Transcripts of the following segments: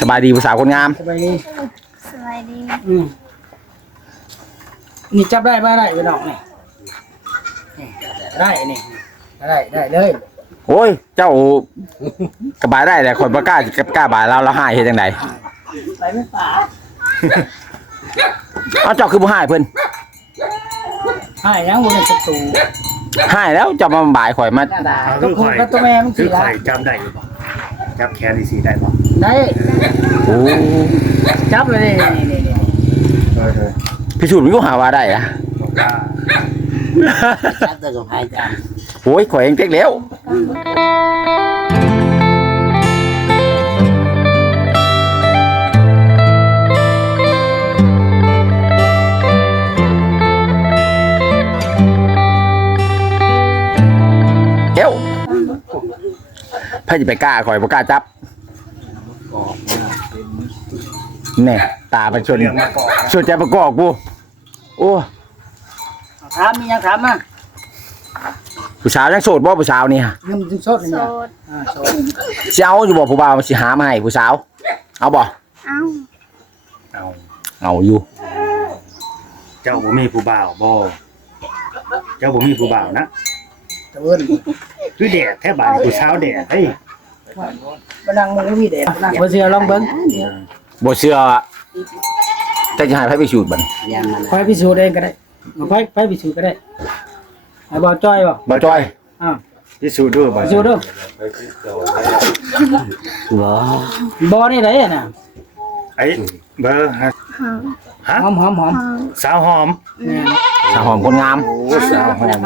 สบายดีผู้สาวคนงาม สบายดี สวัสดี นี่จับได้บ่ได้ไปดอกนี่ได้นี่ได้เลย โอ้ยเจ้ากระบายได้แต่คนบ่กล้ากล้าบายเราหายเฮ็ดจังได ไปไม่ป่า เอาเจ้าคือบ่หายเพิ่น ให้ยังบ่ได้ศัตรู หายแล้วเจ้ามาบ่ายข่อยมา ก็คงก็ตัวแม่มัน คื สิ อ ละ ข่อยจำได้อยู่บ่จับแขนสีได้บ่ ได้ โอ้ จับเลยนี่ พิสูจน์มันก็หาว่าได้อะ จับตัวกับหายจัง โอ้ยข่อยเองเต็กแล้วเอ้วไผสิไปกล้าข่อยบ่กล้าจับแน่ตาเป็นชน เรื่องมาก่อน ชนใจประกอบกูโอ้ ถามมียังถามมา ผู้สาวยังโสดบ่ผู้สาวนี่ฮะ เงินถึงสดนี่ โส นะ ด โสด สิเอาอยู่บ่ผู้บ่าวมันสิหามาให้ผู้สาวเอาบ่ เอ้า เอา เอาอยู่ เจ้าบ่มีผู้บ่าวบ่เจ้าบ่มีผู้บ่าวนะ ตะเวิน คือแดดแท้บาดผู้สาวแดดเฮ้ย มานั่งมึงพี่เด็ดบ่เชื่อลองเบิ่ง บ่เชื่อแต่จะให้ไผไปสูตรบัด คอยพิสูจน์เองก็ได้ไปพิสูจน์ก็ได้ให้บ่จ้อยบ่ บ่จ้อย อ้าว พิสูจน์ด้วยบ่ พิสูจน์เด้อบ่นี่ได้น่ะ ไอ้เบอร์ฮะ หอม ฮะ หอม สาวหอม แม่ สาวหอมคนงาม โอ้สาวหอม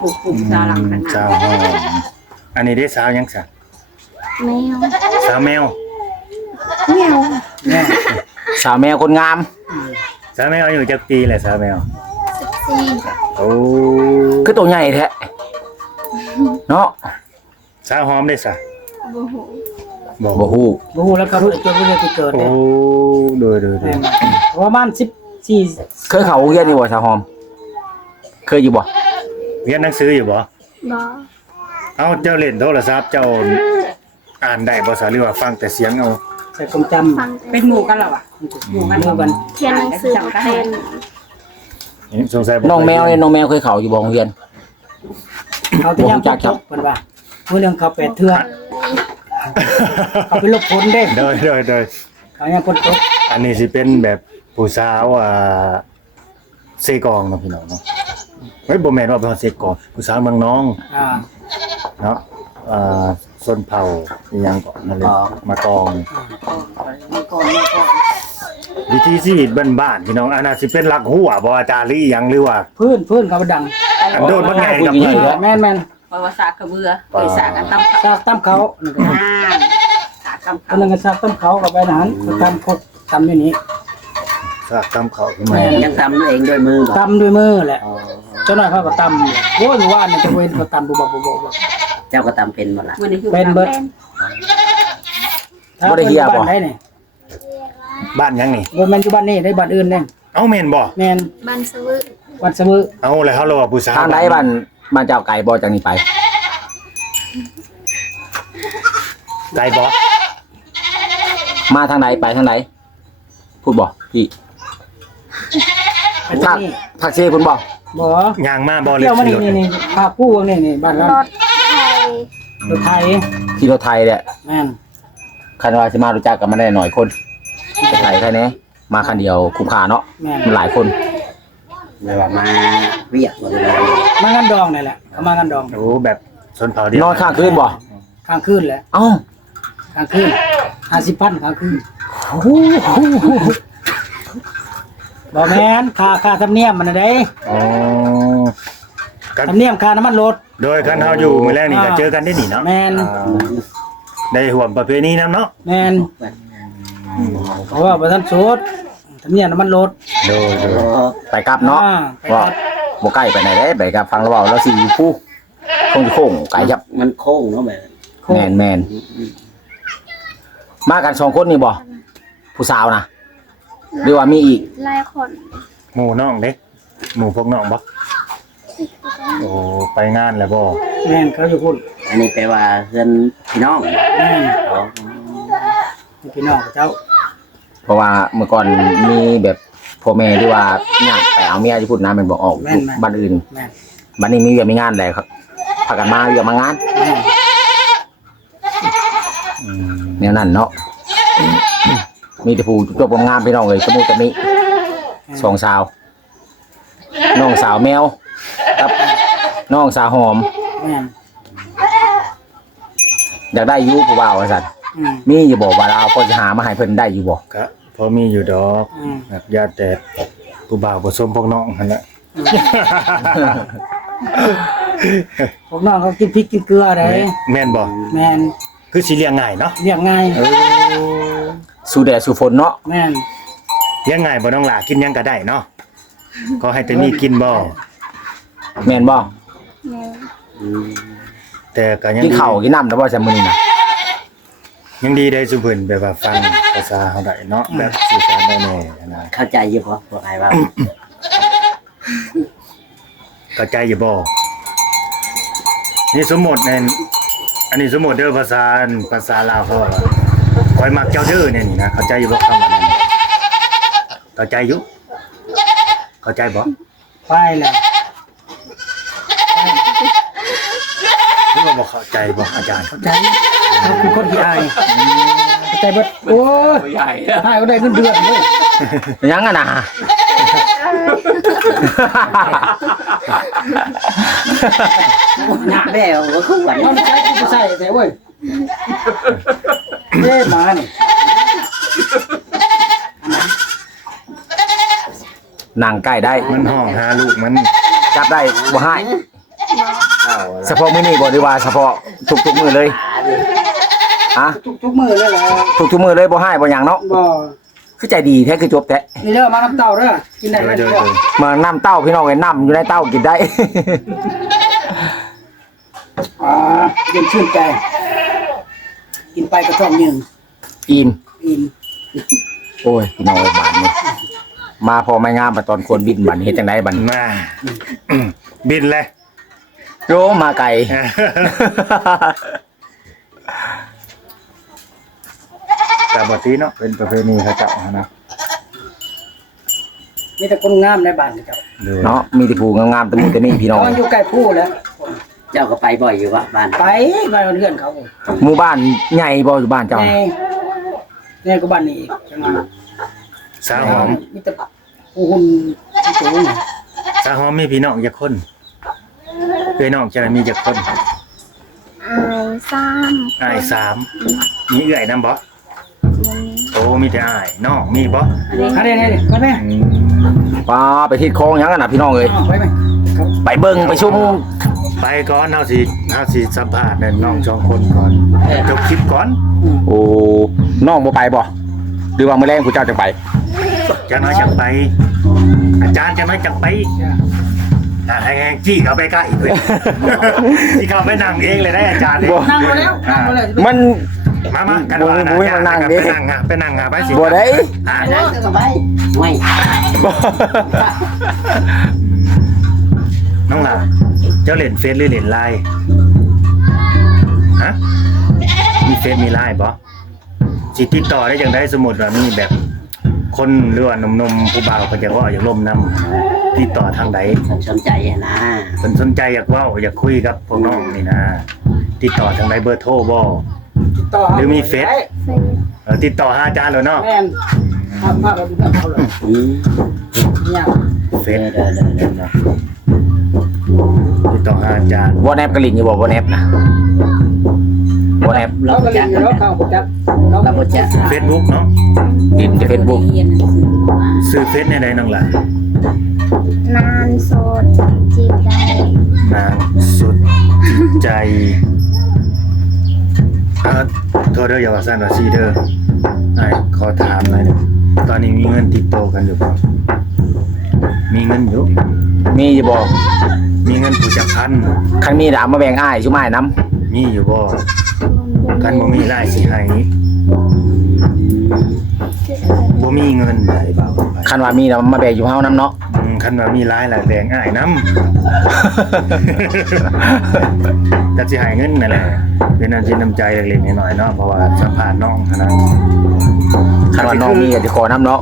ปลูกสาหลังกัน สาวหอมอันนี้ได้สาวยังซะ แมว สาวแมว แมว แม่ สาวแมวคนงาม สาวแมวอายุจักปีแหละสาวแมว 14 โอ้ คือตัวใหญ่แท้เนาะ สาวหอมได้ซะ บ่ฮู้ บ่ บ่ฮู้ บ่ฮู้แล้วก็รู้จะบ่ได้เกิด โอ้ เด้ โดย ประมาณ14 เคยเข้าโรงเรียนอยู่บ่สาวหอม เคยอยู่บ่ เรียนหนังสืออยู่บ่ บ่ เอาเจ้าเล่นโทรศัพท์เจ้าอ่านได้บ่ซะหรือว่าฟังแต่เสียงเอา ใส่ความจำ ฟัง เป็นหมู่กันแล้วอ่ะหมู่กัน หมู่กัน เขียนหนังสือบ่เป็น สงสัยบ่ น้องแมวเนี่ยน้องแมวเคยเข้าอยู่บ่โรงเรียน เอาตัวอย่างจักเพิ่นว่ามื้อนึงเขา8เทื่อเขาไปลบผลเด้ โดย เขายังคนตก อันนี้สิเป็นแบบผู้สาวเซกองเนาะพี่น้องเนาะเฮ้ยบ่แม่นว่าเป็นเซกองผู้สาวเมืองน้อง อ่า เนาะส้นเผาอีหยังก็นั่นแหละมากอง ก่อน วิธีชีวิตบ้านๆพี่น้องอันน่ะสิเป็นหลักหัวบ่อาจารย์หรืออีหยังหรือว่า พื้นเขาดัง อันโดนมันใหญ่กับ แม่น เพราะว่าสากกระเบือไปสากกันตำ ซากตำเขานี่ก็ สากกำ อันนั้นก็ซากตำเขากับไปนั้นตำคดตำอยู่นี่ ซากตำเขาขึ้นมา ยังทำเองด้วยมือบ่ ตำด้วยมือแหละเจ้าน้อยเขาก็ตำโอ้ยอยู่ว่านี่ตะเวนเขาตำบ่ เจ้าก็ทำเป็นหมดละ วันนี้คือ เป็นเบิด เป็น บ่ได้เฮียบ่ บ้านไหนนี่ บ้านหยังนี่ บ่แม่นอยู่บ้านนี้ได้บ้านอื่นเด้ เอ้าแม่นบ่ แม่น บ้านสวึก วัดเสมอ เอาแล้วเฮาเลยว่าผู้สาว ทางใดบ้านเจ้าไก่บ่จากนี้ไป ไกลบ่ มาทางไหนไปทางไหนพูดบ่พี่ อันนี้ ผักเซพุ่นบ่ บ่ ย่างมาบ่เลย เที่ยวมานี่ภาคผู้นี่บ้านเรา รถไทย รถไทย ที่รถไทยเนี่ย แม่น คันว่าสิมารู้จักกันมาได้หน่อยคนรถไทยแค่นี้มาคันเดียวคุ้มค่าเนาะ แม่น มันหลายคน ไม่ว่ามาเวียกหมดเลย มางานดองนี่แหละเขามางานดอง โอ้แบบส้นเผาเดียวน อนข้างคืนบ่ ข้างคืนแหละ เอ้า ข้างคืน50,000ข้างคืนบ่แม่นค่าธรรมเนียมมันน่ะเด้ อ๋อกัน ธรรมเนียมค่าน้ำมันรถ โดยคันเฮาอยู่มื้อแรกนี่ก็เจอกันได้นี่เนาะ แม่น ได้ห่วมประเพณีนำเนาะ แม่นเพราะว่าบ่ทันโสดธรรมเนียมน้ำมันรถ โดย ไปกลับเนาะ ไปค ว่า รับ บ่ใกล้ไปไหนได้ไปกลับฟังแล้วเว้าแล้วสิอยู่ผู้คงสิโค้งไกลครับ มันโค้งเนาะแบบ แม่นมากัน2คนนี่บ่ผู้สาวนะหรือว่ามีอีก หลายคน หมู่น้องเด้หมู่พวกน้องบ่โอ้ไปงานแล้วบ่ แม่นเขาอยู่พุ่น อันนี้แปลว่าเพื่อนพี่น้อง แม่น อ๋อ พี่น้องเจ้า เพราะว่าเมื่อก่อนมีแบบพ่อแม่ที่ว่าอยากไปเอาเมียที่พูดนะมันบอกออกบ้านอื่น แม่น บ้านนี้มีเวียมีงานอะไรครับพากันมาเวียมางาน แม่น แนวนั้นเนาะ มีแต่ผู้ตัวผมงามพี่น้องเลยสมุตมิสองสาวน้องสาวแมวกับน้องสาวหอม แม่น อยากได้อยูผู้บ่าวว่าซั่น อืม มีอยู่บ่ว่าเราพอจะหามาให้เพิ่นได้อยู่บ่ ก็พอมีอยู่ดอก อืม แบบญาติแต่ผู้บ่าวผสมพวกน้องนั่นแหละ พวกน้องเขากินพริกกินเกลือได้ แม่นบ่ แม่น คือสิเลี้ยงง่ายเนาะ เรียกง่าย สู้แดดสู้ฝนเนาะ แม่น เลี้ยงง่ายบ่น้องหล่ากินหยังก็ได้เนาะก็ให้แต่มีกินบ่ แม่นบ่ แม่ แต่ก็ยัง กินข้าวกินน้ำแล้วบ่ซั่นมื้อนี้น่ะ ยังดีได้สุเพิ่นแบบว่าฟังภาษาเฮาได้เนาะแบบสื่อสารได้แน่นะ เข้าใจอยู่บ่พวกไอ้ว่า เข้าใจอยู่บ่นี่สมมุติแม่นอันนี้สมมุติเด้อภาษาลาวเขาว่าคอยมักเจ้าเด้อเนี่ยนี่นะเข้าใจอยู่บ่คำว่านั้นเข้าใจอยู่เข้าใจบ่ ไปแล้ว หรือว่าบ่เข้าใจบ่อาจารย์ เข้าใจเขาคือคนที่อายเข้าใจเบิดโอ้ยใหญ่ให้เขาได้เงินเดือนเลย ยังอ่ะนะ หน้าแม่ก็คือหวาน มันใช้ที่ใส่แต่เว้ยเด้มานี่ นั่งใกล้ได้ มันห้องหาลูกมัน จับได้บ่ให้เฉพาะมื้อนี้บ่ดีว่าเฉพาะทุกๆมื้อเลยฮะ ทุกมือเลยเหรอ ทุกๆมื้อเลยบ่ให้บ่หยังเนาะ บ่ คือใจดีแท้คือจบแท้ นี่เด้อมาน้ำเต้าเด้อกินได้ไหม เด้อ มาน้ำเต้าพี่น้องเอ้ยน้ำอยู่ในเต้ากินได้ กินชื่นใจ กินไปก็ท้องยืน อิ่ม อิ่ม โอ้ยพี่น้องเอ้ยบาดนี้มาพอไม่งามปะตอนควรบินบัดนี้เฮ็ดจังไดบัดนี้ มาบินเลย โยมาไกล แต่บ่ตีเนาะเป็นประเพณีเขาเจ้านะ มีแต่คนงามในบ้านเจ้า เนาะมีแต่ผู้งามๆตะมุตะมิพี่น้อง เขาอยู่ใกล้ผู้แล้ว เจ้าก็ไปบ่อยอยู่ว่าบ้าน ไปบ้านเพื่อนเขา หมู่บ้านใหญ่บ่อยู่บ้านเจ้า ในก็บ้านนี้อีกจังหวะ สาวหอม มีแต่ผู้หุ่นที่สูง สาวหอมมีพี่น้องจักคนพี่น้องจะมีจักคน อายซ้ำ อ้ายสามมีเอื้อยนำบ่ โอ้มีแต่อ้ายน้องมีบ่ อะไรนี่ไปไหม อืม ป้าไปทิศคลองหยังกันน่ะพี่น้องเอ้ย ไปไหม ไปเบิ่งไปชุม ไปก่อนเฮาสิสัมภาษณ์นั่นน้องสองคนก่อนจบคลิปก่อน โอ้น้องบ่ไปบ่หรือว่ามื้อแรงผู้เจ้าจะไป จะน้อยจักไป อาจารย์จะน้อยจักไปให้จี้เขาไปใกล้เพิ่นที่เขาไปนั่งเองเลยได้อาจารย์นี่ บ่ นั่งมาแล้วนั่งมาแล้ว มัน มากันว่านะ บ่ให้นั่งดิ ไปนั่งไปสิ บ่ได้ นั่งก็ไปไม่ บ่ น้องหล่ะเจ้าเล่นเฟซหรือเล่นไลน์ฮะมีเฟซมีไลน์บ่สิติดต่อได้จังได๋สมมุติว่ามีแบบคนหรือว่าหนุ่มๆผู้บ่าวเพิ่นจะว่าอยากร่วมนำติดต่อทางใด สนใจนะ เพิ่นสนใจอยากเว้าอยากคุยกับพวกน้องนี่นะติดต่อทางใดเบอร์โทรบ่ ต่อ หรือมีเฟซ เฟซ ติดต่อหาอาจารย์แล้วเนาะ แม่นภาพเราดูเขาเลย เนี่ย เฟซติดต่อหาอาจารย์ บ่แนบกะลินอยู่บ่แนบนะบ่แนบ เราก็เรียนอยู่แล้วเขาจัก เราบ่จะ Facebook เนาะ ดินจะ Facebook เรียนหนังสือมา ซื้อเฟซในใดน้องหล่ะ นานโสดจีบได้ นางสุดใจโทษเด้ออย่าว่าซั่นว่าซี่เด้ออ้ายขอถามหน่อยหนึงตอนนี้มีเงินติดตัวกันอยู่บ่มีเงินอยู่ มีอยู่บ่ มีเงินผู้จักพัน คันมีน่ะเอามาแบ่งอ้ายชุมอ้ายนํ มีอยู่บ่คันบ่มีรายสิให้บ่มีเงินได้บ่าว คันว่ามีน่ะมาแบ่งอยู่เฮานํเนาะ คันว่ามีรายหลายแบ่งอ้ายนำก็สิให้เงินนั่นแหละเป็นน้ำจิตน้ำใจเล็กๆน้อยๆเนาะเพราะว่าสัมภาษณ์น้องเท่านั้น คันว่าน้องมีก็สิขอน้ำเนาะ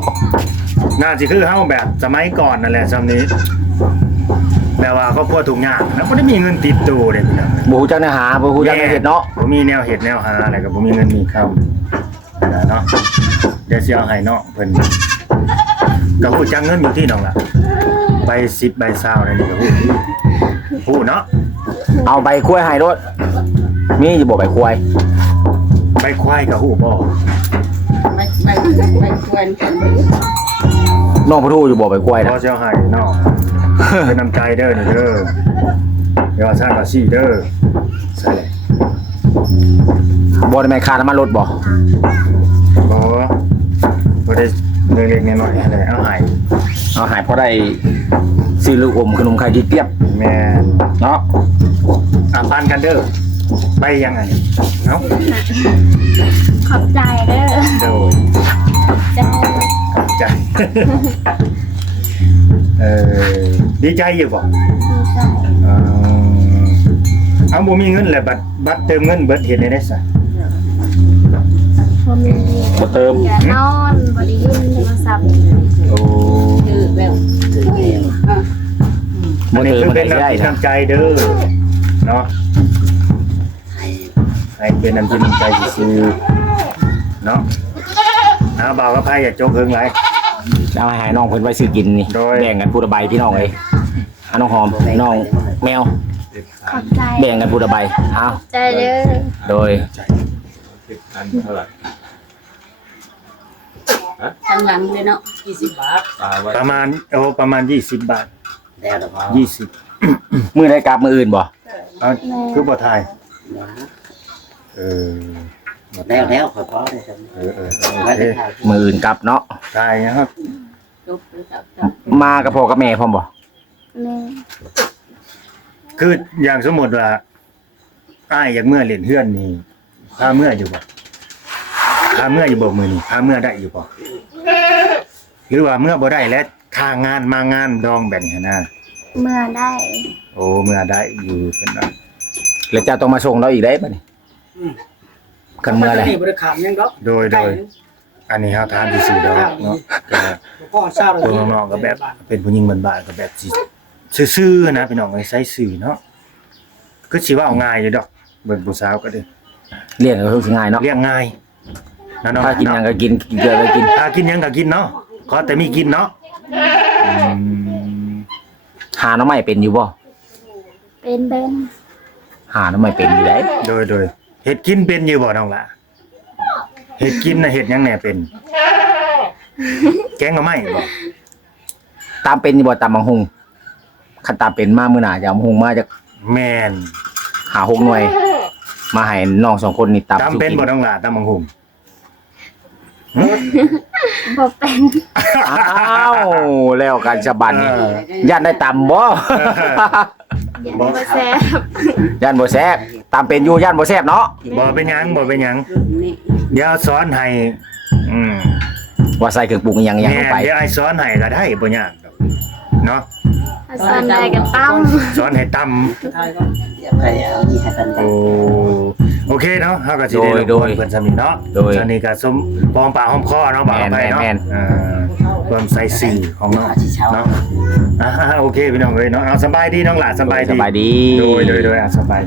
น่าสิคือเฮาแบบสมัยก่อนนั่นแหละซ้ำนี้แบบว่าครอบครัวทุกอย่างแล้วบ่ได้มีเงินติดตัวเด้พี่น้อง บ่ฮู้จักเนื้อหาบ่ฮู้จักเนื้อเฮ็ดเนาะ บ่มีแนวเฮ็ดแนวหาอะไรก็บ่มีเงินมีคำเนาะเดี๋ยวสิเอาให้น้องเพิ่นก็ฮู้จักเงินอยู่ที่น้องล่ะใบ10ใบ20อะไรนี่ก็ฮู้เนาะ เอาใบกล้วยให้รถมีอยู่บ่ใบกล้วย ใบควายก็ฮู้บ่ ไม่ควรคน น้องบ่รู้อยู่บ่ใบกล้วย พ น่ะ อสิเอาให้น้องเป็นน้ำใจเด้อนี่เด้ออย่าว่าซ่าก็ซี่เด้อใช่เลย บ่ได้แม่นค่าน้ำมันรถบ่ บ่ได้เล็กๆน้อยๆอะไรเอาให้ เอาให้พอได้ซื้อลูกอมขนมไข่ดิบเปียบ แม่น เนาะ ปันกันเด้อไปยังไงเอ้า ขอบใจเด้อ โดย ใจ ขอบใจ ดีใจอยู่บ่ ดีใจ เอาบ่มีเงินแหละบัตรเติมเงินเบิดเฮ็ดได้ซะ พอมี บ่เติม อย่านอนบ่ได้ยินโทรศัพท์ โอ้ คือแบบ ถึงแล้ว บ่ นี่ เติม คือ มัน เป็ ได้ น ได้นะ น้ำใจเด้อเนาะ ให้ ให้เป็นน้ำใจซื่อๆเนาะบ่าวกับไผอยากโจกเฮิงหลาย เอาให้น้องเพิ่นไว้ซื้อกินนี่ โดย แบ่งกันผู้ละใบพี่น้องเอ้ยเอาน้องหอมน้องแมว ขอบใจ แบ่งกันผู้ละใบเอา ใจเด้อ โดย ทางหลังเลยเนาะ 20 บาท ประมาณ20 บาท แล้วแล้วพอ 20 มื้อได้กลับมื้ออื่นบ่ เอาคือบ่ทายเออ แล้วพอได้ครับ เออ ไม่ได้ถ่าย มื้ออื่นกลับเนาะ ทายนะครับ จบแล้วจับ มากับพ่อกับแม่พร้อมบ่ แม่ คืออย่างสมมุติว่าอ้ายอยากเมื่อเล่นเฮือนนี่พาเมื่ออยู่บ่พาเมื่ออยู่บ่มื้อนี้พาเมื่อได้อยู่บ่หรือว่าเมื่อบ่ได้แล้วค่างานมางานดองแบบนี้นะ เมื่อได้ โอ้เมื่อได้อยู่เพิ่นว่า แล้วเจ้าต้องมาส่งเราอีกได้บัดนี้กันเมื่อไหร่ นี่บ่ได้ขามยังดอก โดยอันนี้เฮาทานซื่อๆดอกเนาะก็ พ่อเช้า พวกน้องๆก็แบบเป็นผู้หญิงบ้านๆก็แบบสิซื่อๆนะพี่น้องไอ้ใส่ซื่อเนาะคือสิว่าเอาง่ายอยู่ดอกเบิ่งผู้สาวก็ได้ เลี้ยงก็คือสิง่ายเนาะ เลี้ยงง่ายนะน้อง ถ้ากินหยังก็กินกินเกลือก็กิน ถ้ากินหยังก็กินเนาะขอแต่มีกินเนาะ หาหน่อไม้เป็นอยู่บ่ เป็น หาหน่อไม้เป็นอยู่ได้ โดยเฮ็ดกินเป็นอยู่บ่น้องล่ะเฮ็ดกินน่ะเฮ็ดหยังแหน่เป็น แกงหน่อไม้บ่ ตามเป็นอยู่บ่ตามบังฮุงคันตามเป็นมามื้อหน้าจะเอาบังฮุงมาจาก แม่น หา6หน่วย มาให้น้อง2คนนี่ตาม ตำเป็นบ่น้องล่ะตำบังหุง บ่เป็น อ้าวแล้วกันฉบันนี่ย่านได้ตำบ่ อย่าบ่แซ่บ ย่านบ่แซ่บตามเป็นอยู่ย่านบ่แซ่บเนาะ บ่เป็นหยังนี่ เดี๋ยวสอนให้ม ว่าใส่เครื่องปรุงอิหยังลงไป เดี๋ยวไอ้สอนให้ก็ได้บ่ยากดอกเนาะ ถ้าสอนได้ก็ตั้ม สอนให้ตำ ทายก็ เดี๋ยวใครเอานี่ให้กัน โอเคเนาะเฮาก็สิได้รบกวนเพิ่นซะนี่เนาะอันนี้ก็สมปองปากหอมคอเนาะบ่าวไปเนาะความใส่ซื่อของน้องเนาะโอเคพี่น้องเอ้ยเนาะเอาสบายดีน้องหลานสบายดี สบายดี โดยสบาย